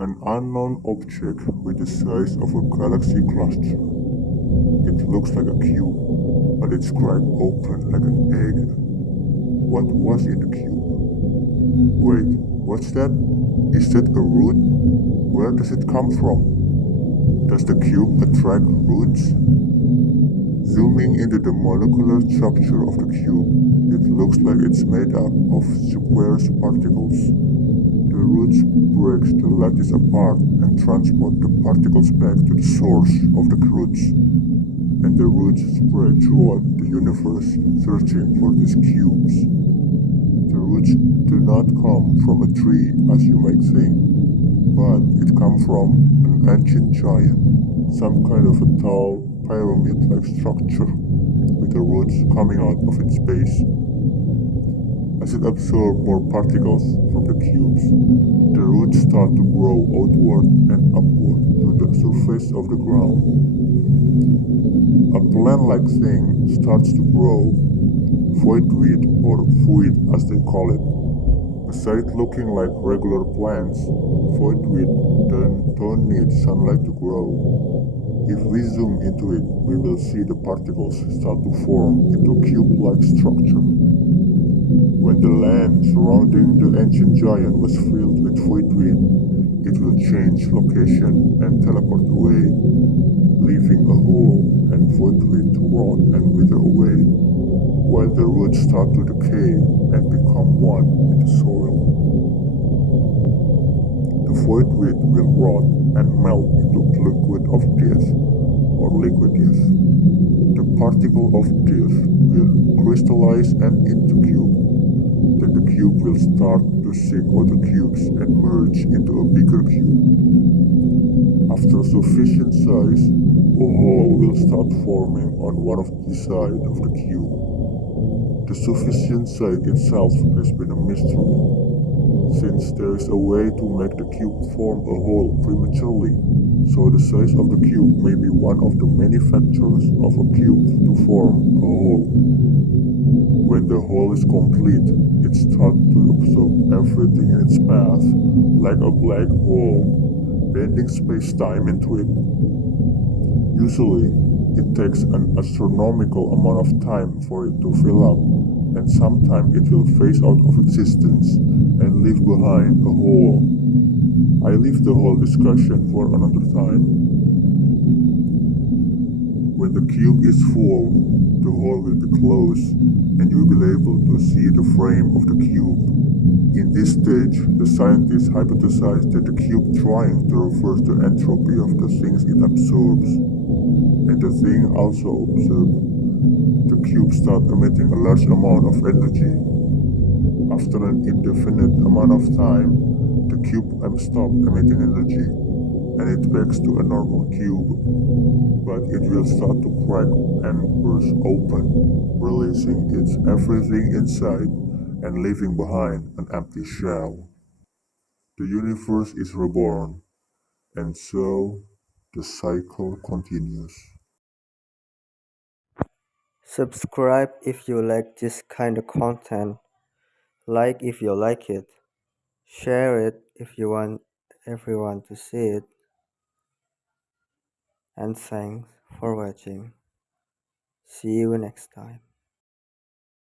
An unknown object with the size of a galaxy cluster. It looks like a cube, but it's cracked open like an egg. What was in the cube? Wait, what's that? Is that a root? Where does it come from? Does the cube attract roots? Zooming into the molecular structure of the cube, it looks like it's made up of square particles. The roots break the lattice apart and transport the particles back to the source of the roots. And the roots spread throughout the universe, searching for these cubes. The roots do not come from a tree as you might think, but it comes from an ancient giant, some kind of a tall, pyramid-like structure with the roots coming out of its base. As it absorbs more particles from the cubes, the roots start to grow outward and upward to the surface of the ground. A plant-like thing starts to grow, voidweed or fluid as they call it. Besides looking like regular plants, voidweed don't need sunlight to grow. If we zoom into it, we will see the particles start to form into a cube-like structure. When the land surrounding the ancient giant was filled with voidweed, it will change location and teleport away, leaving a hole and voidweed to rot and wither away, while the roots start to decay and become one with the soil. The voidweed will rot and melt into liquid of death or liquid death. The particle of death will crystallize and into cube. Then the cube will start to seek other cubes and merge into a bigger cube. After sufficient size, a hole will start forming on one of the sides of the cube. The sufficient size itself has been a mystery, since there is a way to make the cube form a hole prematurely, so the size of the cube may be one of the many factors of a cube to form a hole. When the hole is complete, it starts to absorb everything in its path, like a black hole, bending space-time into it. Usually, it takes an astronomical amount of time for it to fill up, and sometimes it will phase out of existence and leave behind a hole. I leave the whole discussion for another time. When the cube is full, the hole will be closed, and you will be able to see the frame of the cube. In this stage, the scientists hypothesize that the cube trying to reverse the entropy of the things it absorbs, and the thing also observed. The cube starts emitting a large amount of energy. After an indefinite amount of time, the cube stops emitting energy, and it backs to a normal cube, but it will start to crack and burst open, releasing its everything inside and leaving behind an empty shell. The universe is reborn, and so the cycle continues. Subscribe if you like this kind of content, like if you like it, share it if you want everyone to see it, and thanks for watching. See you next time.